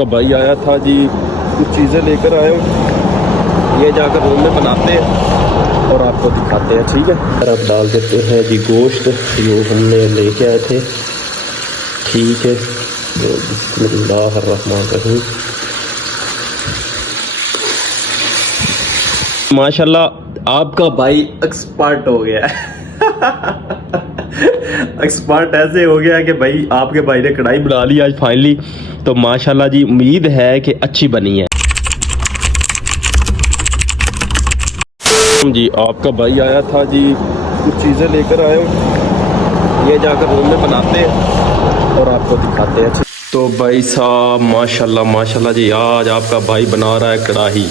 तो भाई आया था जी, कुछ चीज़ें लेकर आए हूँ, ये जाकर रूम में बनाते हैं और आपको दिखाते हैं। ठीक है, अब डाल देते हैं जी गोश्त जो हमने लेके आए थे। ठीक है, तो बिस्मिल्लाहिर्रहमानिर्रहीम। माशाल्लाह आपका भाई एक्सपर्ट हो गया है। एक्सपर्ट ऐसे हो गया कि भाई आपके भाई ने कढ़ाई बना ली आज फाइनली। तो माशाल्लाह जी, उम्मीद है कि अच्छी बनी है जी। आपका भाई आया था जी, कुछ चीज़ें लेकर आए हूँ, ये जाकर रूम में बनाते हैं और आपको दिखाते हैं। तो भाई साहब माशाल्लाह माशाल्लाह जी, आज आपका भाई बना रहा है कढ़ाई।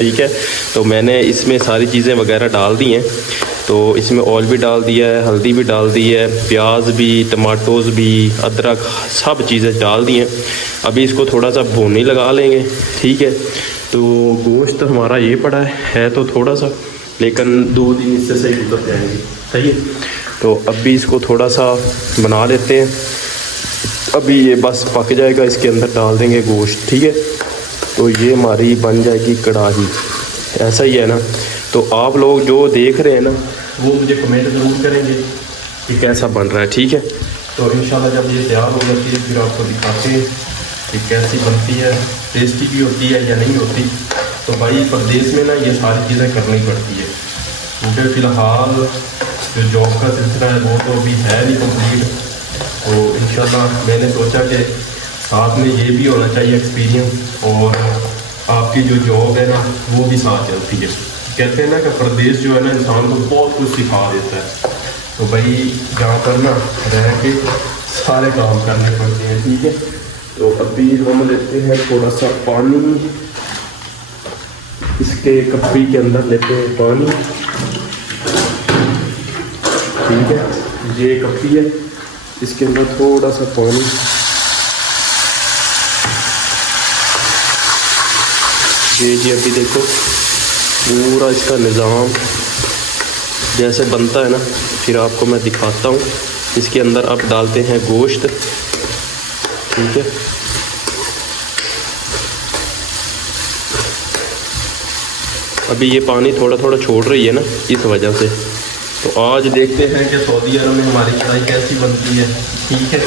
ठीक है, तो मैंने इसमें सारी चीज़ें वगैरह डाल दी हैं। तो इसमें ऑयल भी डाल दिया है, हल्दी भी डाल दी है, प्याज भी, टमाटोज भी, अदरक, सब चीज़ें डाल दी हैं। अभी इसको थोड़ा सा भूनने लगा लेंगे। ठीक है, तो गोश्त हमारा ये पड़ा है तो थोड़ा सा, लेकिन 2 दिन इससे सही गुजर जाएंगे। सही है, तो अभी इसको थोड़ा सा बना लेते हैं। अभी ये बस पक जाएगा, इसके अंदर डाल देंगे गोश्त। ठीक है, तो ये हमारी बन जाएगी कढ़ाई। ऐसा ही है ना। तो आप लोग जो देख रहे हैं ना, वो मुझे कमेंट ज़रूर करेंगे कि कैसा बन रहा है। ठीक है, तो इंशाल्लाह जब ये तैयार हो जाती है फिर आपको दिखाते हैं कि कैसी बनती है, टेस्टी भी होती है या नहीं होती। तो भाई परदेश में ना ये सारी चीज़ें करनी पड़ती है, क्योंकि फ़िलहाल जो जॉब का सिलसिला है वो तो अभी है नहीं कंप्लीट। तो इंशाल्लाह मैंने सोचा कि साथ में ये भी होना चाहिए एक्सपीरियंस, और आपकी जो जॉब है ना वो भी साथ चलती है। कहते हैं ना कि परदेश जो है ना इंसान को बहुत कुछ सिखा देता है। तो भाई जहाँ पर ना रह के सारे काम करने पड़ते हैं। ठीक है, तो अभी हम लेते हैं थोड़ा सा पानी, इसके कप्पी के अंदर लेते हैं पानी। ठीक है, ये कप्पी है, इसके अंदर थोड़ा सा पानी। ये जी अभी देखो पूरा इसका निज़ाम जैसे बनता है ना, फिर आपको मैं दिखाता हूँ। इसके अंदर अब डालते हैं गोश्त। ठीक है, अभी ये पानी थोड़ा थोड़ा छोड़ रही है ना, इस वजह से। तो आज देखते हैं कि सऊदी अरब में हमारी कढ़ाई कैसी बनती है। ठीक है,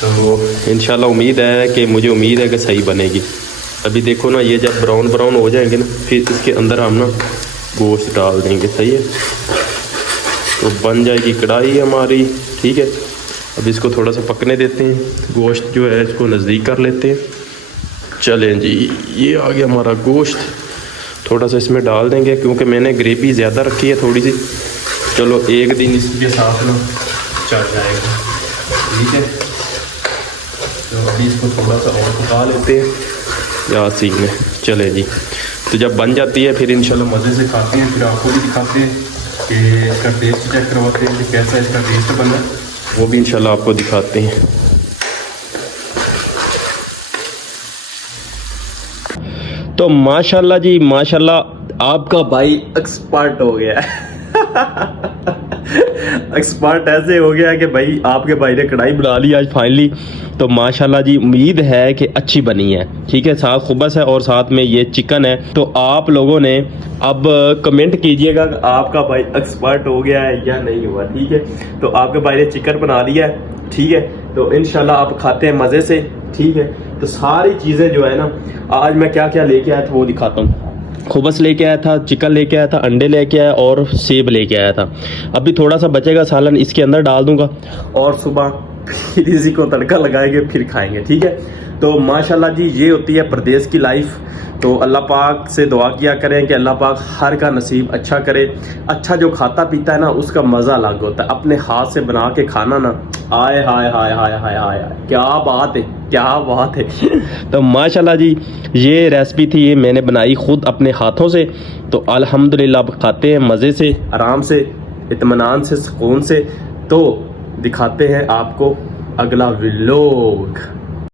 तो इंशाल्लाह उम्मीद है कि मुझे उम्मीद है कि सही बनेगी। अभी देखो ना, ये जब ब्राउन ब्राउन हो जाएंगे ना, फिर इसके अंदर हम ना गोश्त डाल देंगे। सही है, तो बन जाएगी कढ़ाई हमारी। ठीक है, अब इसको थोड़ा सा पकने देते हैं। गोश्त जो है इसको नज़दीक कर लेते हैं। चलें जी, ये आ गया हमारा गोश्त। थोड़ा सा इसमें डाल देंगे क्योंकि मैंने ग्रेवी ज़्यादा रखी है थोड़ी सी। चलो एक दिन इसके साथ ना चढ़ जाएगा। ठीक है, तो अभी इसको थोड़ा सा और पका लेते हैं या सीख में। चले जी, तो जब बन जाती है फिर इंशाल्लाह मज़े से खाते हैं, फिर आपको भी दिखाते हैं कि इसका टेस्ट चेक करवाते हैं कि कैसा इसका टेस्ट बना, वो भी इंशाल्लाह आपको दिखाते हैं। तो माशाल्लाह जी माशाल्लाह, आपका भाई एक्सपर्ट हो गया है। एक्सपर्ट ऐसे हो गया कि भाई आपके भाई ने कढ़ाई बना ली आज फाइनली। तो माशाल्लाह जी, उम्मीद है कि अच्छी बनी है। ठीक है, साथ खुबस है और साथ में ये चिकन है। तो आप लोगों ने अब कमेंट कीजिएगा कि आपका भाई एक्सपर्ट हो गया है या नहीं हुआ। ठीक है, तो आपके भाई ने चिकन बना लिया है। ठीक है, तो इंशाल्लाह आप खाते हैं मज़े से। ठीक है, तो सारी चीज़ें जो है ना, आज मैं क्या क्या लेके आया था वो दिखाता हूँ। खुबस लेके आया था, चिकन लेके आया था, अंडे लेके आया और सेब लेके आया था। अभी थोड़ा सा बचेगा सालन, इसके अंदर डाल दूंगा और सुबह फिर इसी को तड़का लगाएंगे, फिर खाएंगे। ठीक है, तो माशाल्लाह जी, ये होती है परदेश की लाइफ। तो अल्लाह पाक से दुआ किया करें कि अल्लाह पाक हर का नसीब अच्छा करे। अच्छा जो खाता पीता है ना, उसका मज़ा अलग होता है। अपने हाथ से बना के खाना ना, आय हाय हाय हाय हाय हाय, क्या बात है, क्या बात है। तो माशाल्लाह जी, ये रेसिपी थी, ये मैंने बनाई खुद अपने हाथों से। तो अल्हम्दुलिल्लाह अब खाते हैं मज़े से, आराम से, इत्मीनान से, सुकून से। तो दिखाते हैं आपको अगला व्लॉग।